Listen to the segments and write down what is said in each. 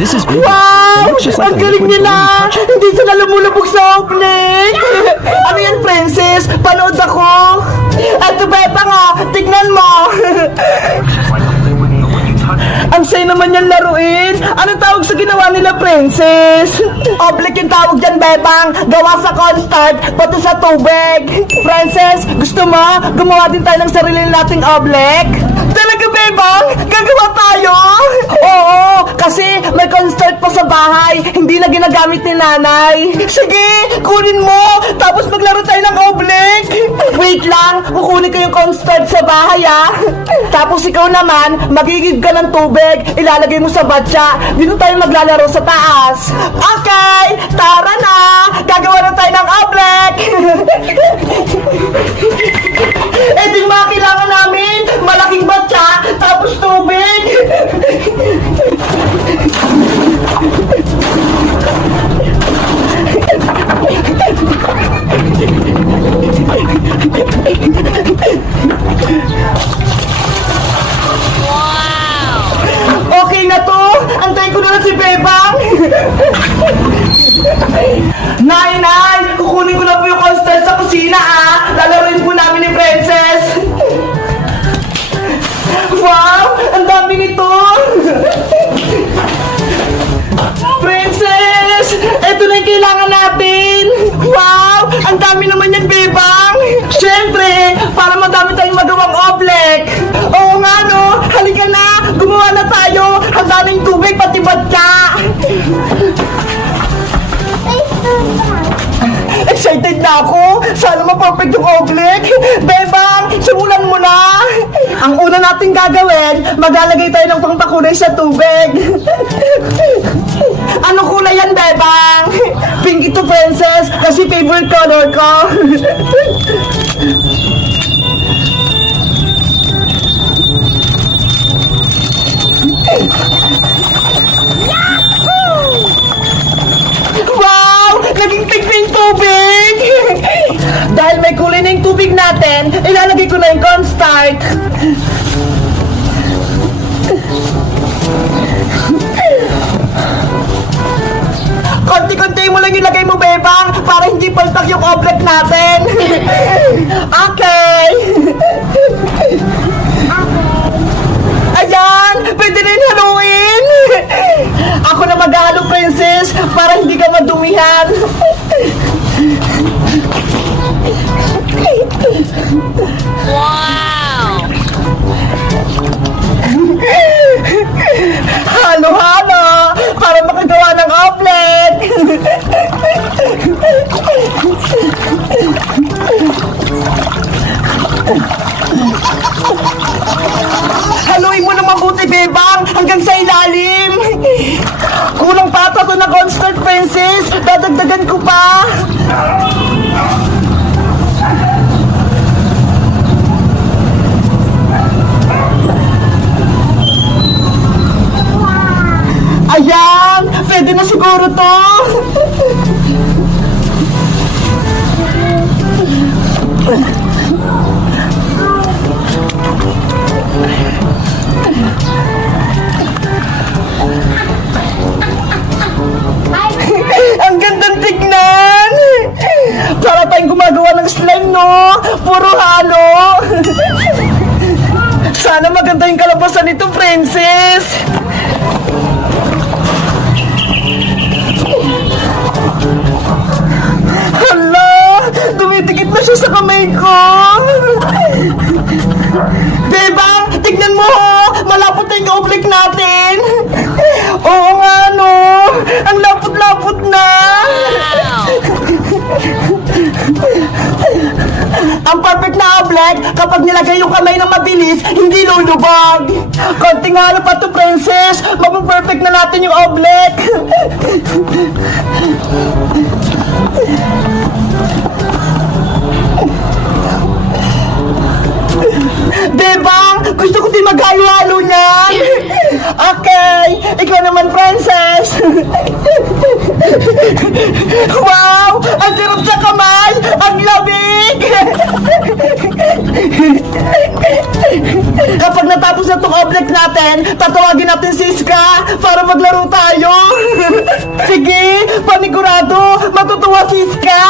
This is big. Wow! It looks just like Ang a galing liquid nila! when you touch it. Hindi sila lumulubog sa oblek! Ano yan, princess? Panood ako! Eto, Beba nga! Tignan mo! Ang say naman yan laruin! Anong tawag sa ginawa nila, princess? Oblek yung tawag dyan, Bebang! Gawa sa cornstarch, pati sa tubig! Princess, gusto mo? Gumawa din tayo ng sarili nating oblek? Talaga, Bebang? Gagawa tayo? Oo! Kasi may cornstarch pa sa bahay, hindi na ginagamit ni nanay. Sige, kunin mo, tapos maglaro tayo ng oblek. Wait lang, kukunin ko yung cornstarch sa bahay Tapos ikaw naman, magigib ka ng tubig, ilalagay mo sa batya. Dito tayo maglalaro sa taas. Okay, tara na! Gagawa na tayo ng oblek. Ito yung mga kailangan namin, malaking batya, tapos tubig. Okay na to! Antayin ko na lang si Bebang! Nay! Kukunin ko na po yung cornstarch sa kusina Lalaroin po namin ni Princess! Wow! Ang dami nito! Princess! Ito na yung kailangan natin! Wow! Ang dami naman yan, Bebang! Siyempre, para madami tayong magawang oblek! Oo nga, no? Halika na! Gumawa na tayo! Handa na yung tubig, pati batya! Excited na ako! Sana ma-perfect yung oblek! Bebang, simulan mo na! Ang una nating gagawin, maglalagay tayo ng pangpakulay sa tubig! Ano kulay yan, Bebang? Pink ito, Princess, kasi favorite color ko! Wow! Naging pink na yung tubig! Dahil may kulay na yung tubig natin, ilalagay ko na yung cornstarch. Konti-konti mo lang ilagay mo, Bebang, para hindi palpak yung oblek natin. Okay! Ayan! Pwede rin haluin! Ako na maghahalo, Princess, para hindi ka madumihan. Wow! Halo-halo! Para makagawa ng omelet! Haluin mo na mabuti, Bebang, hanggang sa ilalim! Kulang pa ata to na cornstarch, Princess! Dadagdagan ko pa! Ayan! Pwede na siguro to! Ang gandang tignan! Para tayong gumagawa ng slime, no? Puro halo! Sana maganda yung kalabasan nito, Princess! Hala! Tumitikit na siya sa kamay ko! Bebang! Tignan mo, malapot na yung oblek natin! Oo nga, no? Ang lapot-lapot na! Ang perfect na oblek, kapag nilagay yung kamay ng mabilis, hindi lulubog! Konting halo pa to, Princess! Mapaperfect na natin yung oblek! Bebang, gusto ko din maghalo-halo niyan. Okay, ikaw naman, Princess. Wow, ang sarap sa kamay. Ang lamig. Kapag natapos na itong oblek natin, tatawagin natin si Iska para maglaro tayo. Patis ka!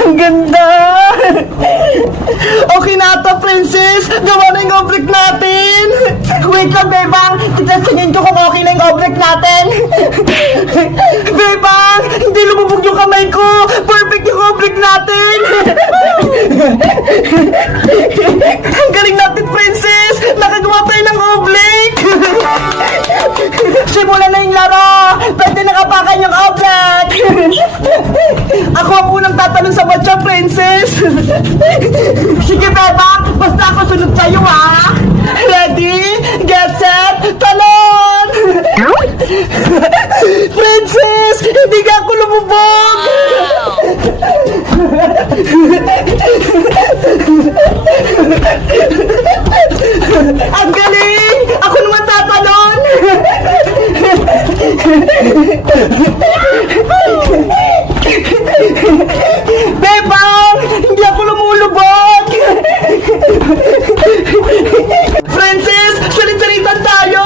Ang ganda! Okay na ito, princess! Gawa na yung object natin! Wait lang, Bebang! Titastingin ko kung okay na yung object natin! Bebang! Hindi lumubog yung kamay ko! Perfect yung object natin! Ang galing natin, princess! Nakagawa tayo ng object! Simulan na yung laro! Pwede nakapakan yung object! Ako ang unang tatanong sa batya, princess! Sige, Bebang! Basta ako sunod sa'yo, ha? Ready? Get set? Talon! Princess! Hindi ka ako lumubog! Ang galing! Ako naman tatalon! Bebang! Hindi ako lumulubog! Princess! Salit-salitan tayo!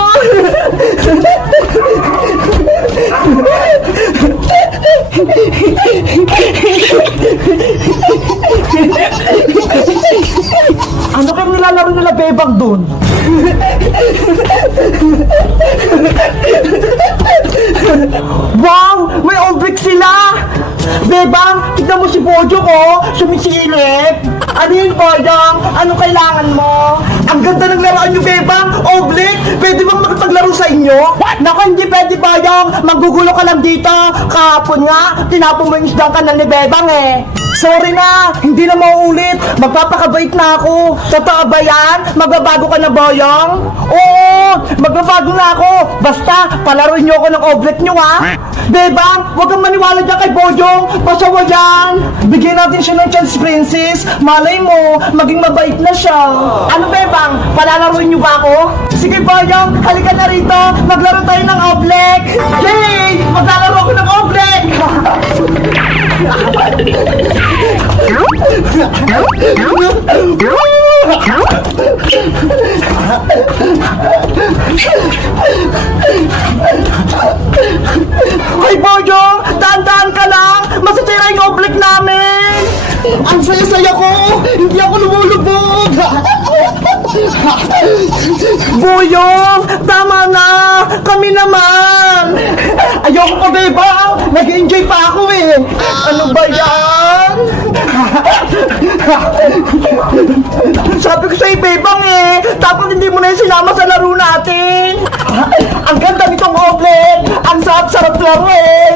Ano kayong nilalaro nila, Bebang, dun? Wow! May object sila! Bebang, tignan mo si Bojong, oh! Sumisilip! Ano yun, Bojong? Ano kailangan mo? Ang ganda ng laruan nyo, Bebang! Object! Pwede bang makipaglaro sa inyo? Naku, hindi pwede, Bojong! Magugulo ka lang dito! Kahapon nga, tinapon mo yung isdang kanan ni Bebang, eh! Sorry na! Hindi na mauulit! Magpapakabait na ako! Totoo ba yan? Magbabago ka na, Boyong? Oo! Magbabago na ako! Basta, palaruin niyo ako ng object niyo, ha? Bebang, huwag kang maniwala dyan kay Boyong! Pasawa yan! Bigyan natin siya ng chance, princess! Malay mo, maging mabait na siya! Ano, Bebang? Palalaruin niyo ba ako? Sige, Boyong! Halika na rito! Maglaro tayo ng object! Yay! Maglalaro ako ng object! Ay, Bojong! Dahan-dahan ka lang! Masasira yung object namin! Ang saya-saya ko! Hindi ako lumulubog! Boyong! Tama na! Kami naman! Ayoko pa, Bebang! Nag-enjoy pa ako, eh! Ano ba yan? Sabi ko sa'yo, Bebang, eh! Dapat hindi mo na yung sinama sa laro natin! Ang ganda nitong object! Ang sarap-sarap laruin!